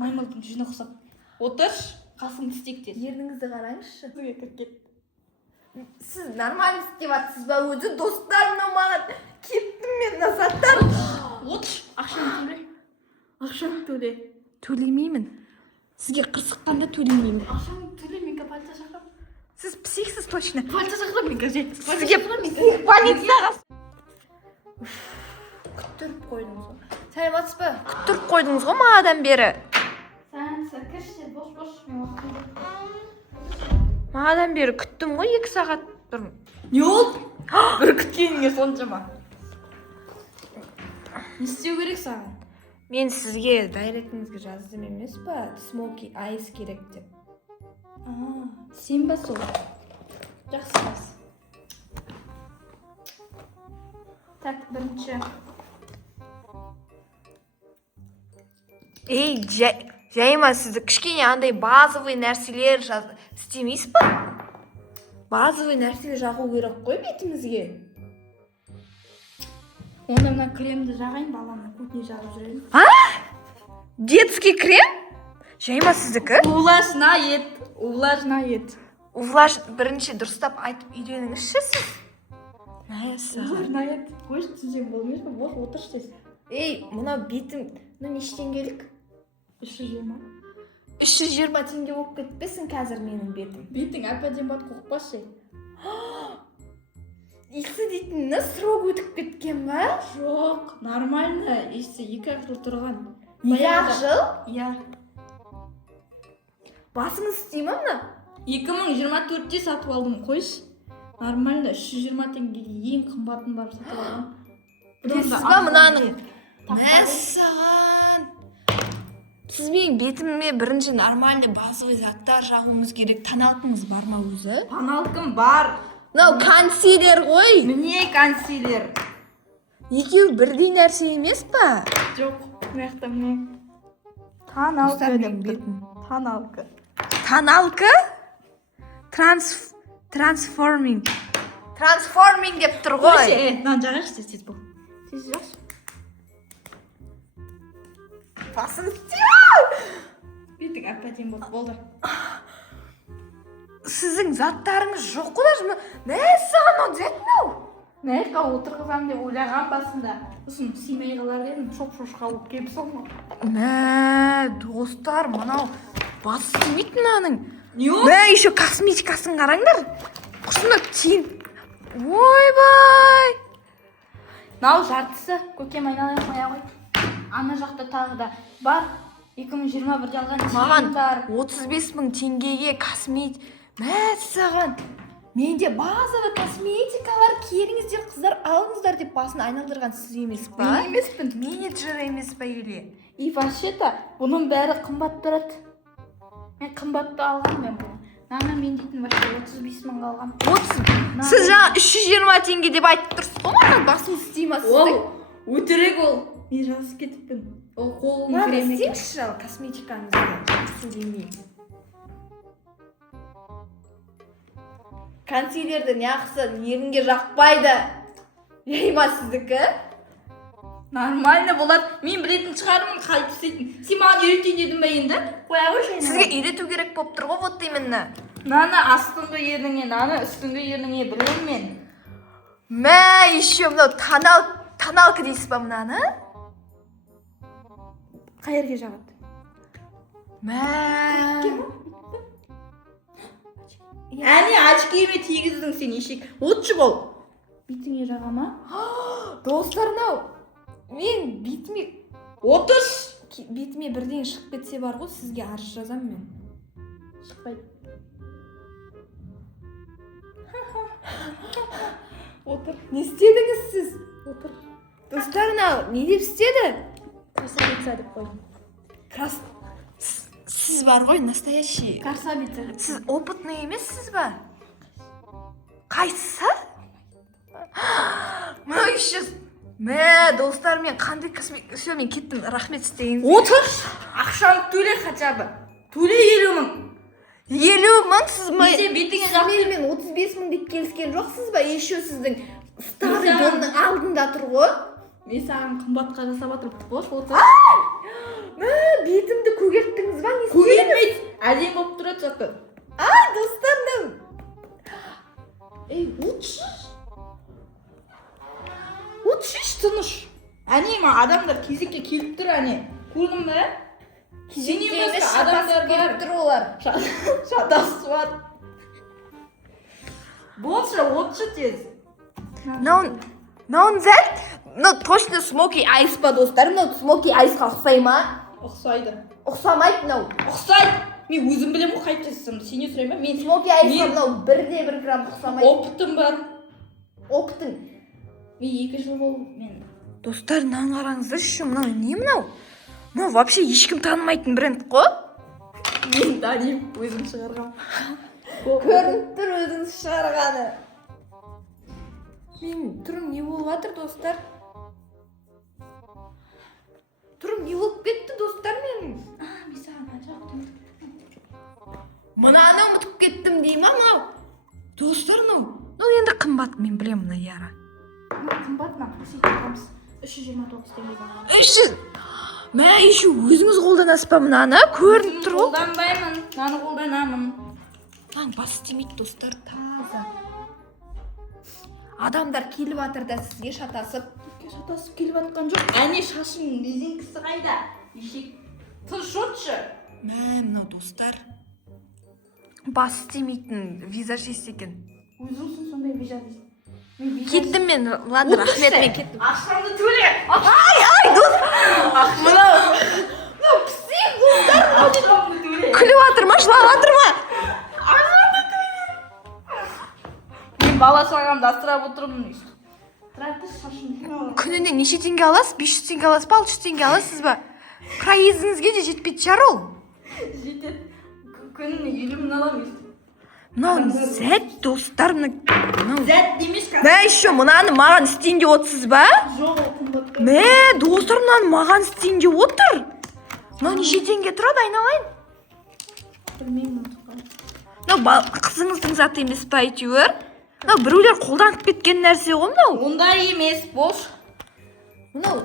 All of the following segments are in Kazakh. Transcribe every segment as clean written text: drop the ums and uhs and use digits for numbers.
маймылдың жүзіне ұқсап. Отырш, қасыңды істейік деді. Ерніңізді қараңызшы. Сізге кіріп кет. Сіз нормально істеп жатсыз ба? Өзі достарымнан маған кеттім мен мына заттар. Отырш, ақшаны төле. Ақшаны төле. Төлемеймін. Сізге қырсыққанда төлемеймін. Ақшаны төле, менге полиция шақырам. Сіз психсіз точно. Полиция шақырам, мен газет. Сізге полицияға күттіріп қойдыңыз ғой. Сәлеметсіз бе? Күттіріп қойдыңыз ғой мағадан бері. Сән, кірші, бош, мен уақытым. Мағадан бері күттім ғой 2 сағат бұрын. Не болды? Бір күткеніңе соншама. Не істеу керек саған? Мен сізге дайректіңізге жаздым емес па? Смоки айс керек деп. Сен ба сол? Жақсы бас. Так, бірінші. Ей, жайма сізді кішкене андай базовый нәрселер істемейсіз ба? Базовый нәрселер жағу керек қой бетімізге. Онда мына кремді жағайын, баламның көтіне жағып жүремін. Детский крем? Жайма сіздікі? Увлажна ет. Бірінші дұрыстап айтып үйреніңізші сіз. Увлажна ет. Қойшы түзем болмайыз ба? Бош отырш десін. Ей, мынау бетім, неше теңгелік? 320. 320 теңге болып кетпесін қазір менің бетім. Бетің әп-әдем бат қоқпашы. Исі дейтіні срок өтіп кеткен ба? Жоқ, нормально. Исі 2 жыл тұрған. 2 жыл? Иә. Басыңыз істей ма мына? 2024-те сатып алдым, қойшы. Нормально, 320 теңгеге ең қымбатын барып сатып алдым. Білесіз ба мынаның? Мәссаған! Сіз менің бетіме бірінші нормальный базовый заттар жағуыңыз керек. Тоналкаңыз бар ма өзі? Тоналкам бар. Мынау консилер ғой. Міне консилер. Екеуі бірдей нәрсе емес па? Жоқ, мына міне. Тоналка деп тұр. Тоналка. Тоналка? Трансформинг деп тұр ғой. Қойшы, мынаны жағайшы, тез бұл. Тез жақшы. Басыңыз істеу! Бетің әп-әдем болды. Сіздің заттарыңыз жоқ қой даже. Мәссаған ол жетмеу. Нәйқа отырғызам деп ойлаған басында. Сосын симей қалар едім, шоқ-шошқа болып келіп салма. Достар, мынау бас істемейді мынаның. Не ол? Еще косметикасын қараңдар. Құсына тиін. Ойбай! Нау жартысы, көкем айналайын қоя ғой. Ана жақта тағы да бар. 2021-де алған маған 35.000 теңгеге Мәссаған! Менде базовый косметикалар керіңіздер, қыздар алыңыздар деп басын айналдырған сіз емес па? Мен емеспін. Менеджер емес па еле? И вообще-то, бұның бәрі қымбат тұрады. Мен қымбатты алған мен бұны. Нана мен дейтін вообще 35.000 алған. Сіз жаңа 320 теңге деп айтып тұрсыз ғой маған басыңыз істей ма сіздің? Өтірік ол. Мен жазып кетіппін. Ол қолым крем екен. Істеңізші ал косметикаңызды. Сөйлемеймін. Консилерді неғысы ерінге жақпайды. Ейма сіздікі? Нормально болады. Мен білетін шығармын қайтып істейтін. Сен маған үйретейін дедің бе енді? Қоя қойшы. Сізге үйрету керек болып тұр ғой, вот именно. Наны астыңғы ерніңе, наны үстіңгі ерніңе білем мен. Еще мынау тоналка дейсіз ба мынаны? Қай жерге жағады? Әне очкиме тегіздің сен ешек. Отшы бол. Бетіңе жаға ма? Достар, мынау. Мен бетіме... Отырш! Бетіме бірден шығып кетсе бар ғой, сізге арыз жазам мен. Шықпайды. Отыр. Не істедіңіз сіз? Отыр. Достар, мынау не деп істеді? Красавица деп қой. Сіз бар ғой, настоящий. Красавица. Сіз опытный емессіз ба? Қайсысы? Мынау еще... достар, мен қандай косметика... Все, мен кеттім, рахмет істеген. Отырш! Ақшаны төле хотя бы. Төле 50.000. 50.000 сіз ма? Сен бетіңе жақсы. Мен 35.000 деп келіскен жоқсыз ба? Еще сіздің старый домның алдында тұр ғой. Мен саған қымбатқа жасап жатырмын. Бош, отыр. Бетімді көгертіп әдемі болып тұрады заты. достарым. Ей, Отшиш тыныш. Әне адамдар кезекке келіп тұр әне. Көрдің бе? кезекте емес шатасып келіп тұр олар. Шатасып. Болшы, отшы тез. Мынау зәт, мынау точно смоки айс па достар? Мынау смоки айсқа ұқсай ма? Ұқсайды. Ұқсамайды мынау. Ұқсайды. Мен өзім білем қайтесің. Сен сұрайма. Мен смоки айсқа мынау 1-1 грамм ұқсамайды. Опытым бар. Опытың. Мен 2 жыл болды. Мен. Достар, мынаны қараңыздаршы, мынау не мынау? Мынау вообще ешкім танымайтын бренд қой. Мен танимын, өзім шығарғам. Көрініп тұр өзіңіз шығарғаны. Мен тұрым не болып жатыр достар? Тұрым не болып кетті достар менің? Мен саған ажақтым. Мынаны ұмытып кеттім дей ма мынау? Достар, мынау енді қымбат, мен білем мына яра. Қымбат ма? Көрсетеміз. 329 теңге. 300. Мә, еще өзіңіз қолданасыз ба мынаны? Көрініп тұр ғой. Қолданбаймын, мынаны қолданамын. Lan бас істемейді достар, таза. Адамдар келіп жатыр да сізге шатасып. Шатасып келіп жатқан жоқ. Әне шашың резинкасы қайда? Ешек. Тыныш отыршы. Мә, мынау достар. Бас істемейтін визажист екен. Өзіңсің сондай визажист. Кеттім мен, ладно, рахмет, мен кеттім. Ақшамды төле. Ай, дос. Мынау псих достар. Ақшамды төле. Күліп жатыр ма, жылап жатыр ма? Мен бала шағамды асырап отырмын. Тұрарды шашын. Күніне неше теңге аласыз? 500 теңге аласыз ба, 600 теңге аласыз ба? Проездіңізге де жетпейді шығар ол. Жетеді. Күніне 50 мың аламын. Мынау зәт достар, мынау. Зәт демеш қазір. Мә, еще мынаны маған істейін деп отырсыз ба? Жоқ, ол қымбат. Мә, достар, мынаны маған істейін деп отыр. Мынау неше теңге тұрады, айналайын? Білмеймін. Мынау қызыңыздың заты емес па әйтеуір? Мынау біреулер қолданып кеткен нәрсе ғой мынау. Ондай емес, бош. Мынау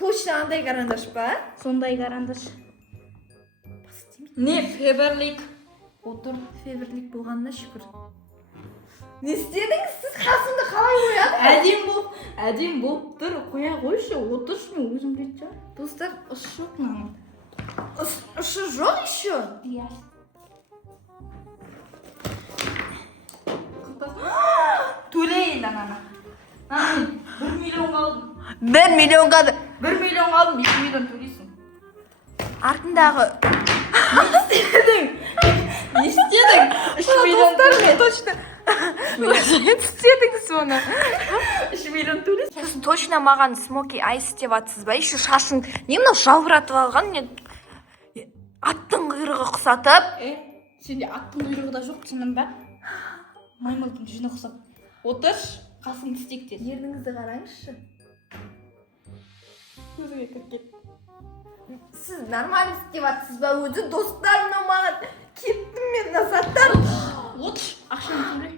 точно андай карандаш па? Сондай карандаш. Не, Феберлик. Отыр, Феберлик болғанына шүкір. Не істедіңіз сіз қасымды қалай қояды? Әдем болып тұр. Қоя қойшы, отыршы, мен өзім кетші. Достар, ұшы жоқ мынау. ұшы жоқ еще? Иә. Төле енді ананы. Мен 1 миллион қалдым. 1 миллион қалды. 1 миллион қалдым, 2 миллион төлейсің. Артындағы. Не істедің? 3 миллион төле. Точно. Істедіңіз оны. 3 миллион төлейсің. Сіз точно маған смоки айс деп атсыз ба? Еще шашын не мынау жалбыратып алған? Аттың құйрығы құсатып. Сенде аттың құйрығы да жоқ, түсіндің ба? Маймылдың жүні құсап. Отырш, қасың тістек тез. Ерніңізді қараңызшы. Көзіңе кіріп. Сіз нормально істеп атсыз ба? Өзі достар мынау маған кеттім мен назаттан. Отырш, ақшаны төле.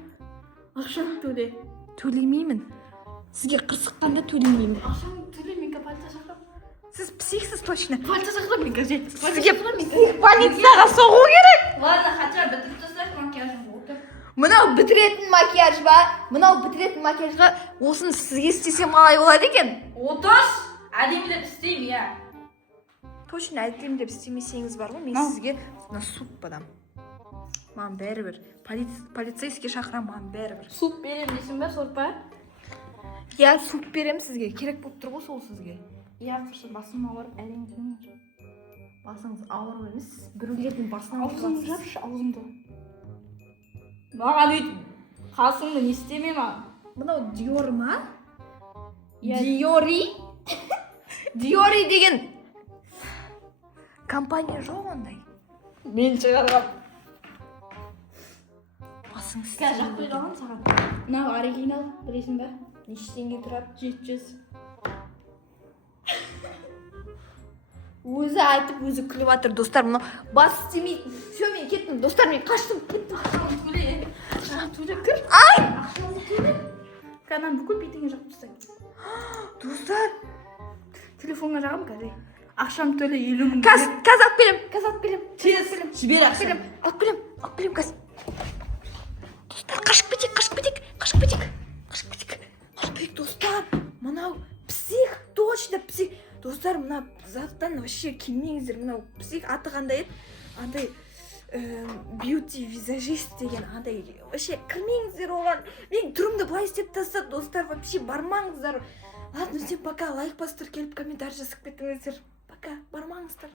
Ақшаны төле. Төлемеймін. Сізге қырсыққанда төлемеймін. Ақшаны төле, мен полиция шақырам. Сіз психсіз точно. Полиция шақырам, мен газет. Сізге полицияға соғу керек. Ладно, хотя бы бітіріп тастайық макияжын. Отыр. Мынау бітіретін макияж ба? Мынау бітіретін макияжға осыны сізге істесем қалай болады екен? Отырш, әдемілеп істеймін, иә. Точно әдемілеп істемесеңіз бар ғой, мен сізге суп badam. Маған бәрібір. Полицейский шақырам, маған бәрібір. Суп берем дейсің бе, сорпа? Я суп берем сізге. Керек болып тұр ғой сол сізге. Иә, құрсы басым ауырып әрең жүрмін. Басыңыз ауырып емес, біреулердің басынан Аузыңды жапшы, аузыңды. Маған өйтіп қасыңды не істеме маған. Мынау Dior ма? Диори? Diori деген компания жоқ ондай. Мен шығарғам. Басыңыз Қазір жақпай қалған саған. Мынау оригинал, білесің бе? неше теңге тұрады? 700. Өзі айтып, өзі күліп жатыр, достар. Мынау бас істемейді. Все, мен кеттім, достар, мен қаштым, кеттім. Ақшаны төле. Ақшаны төле, кір. Ай! Ақшаны төле. Канан бүкіл бетіңе жағып тастаймын. Достар, Телефонға жағам қазір. Ақшам төле 50 мың. Каз алып келем. Тез жібер ақшаны. Алып келем каз. Достар, қашып кетейік, достар. Мынау псих, точно псих. Достар, мына заттан вообще келмеңіздер. Мынау псих аты қандай еді? Андай бьюти визажист деген андай вообще кірмеңіздер оған. Мен түрімді былай істеп тастады, достар, вообще бармаңыздар. Ладно, всем пока. Лайк басып келіп комментарий жазып кетіңіздер. Пока, бармаңыздар.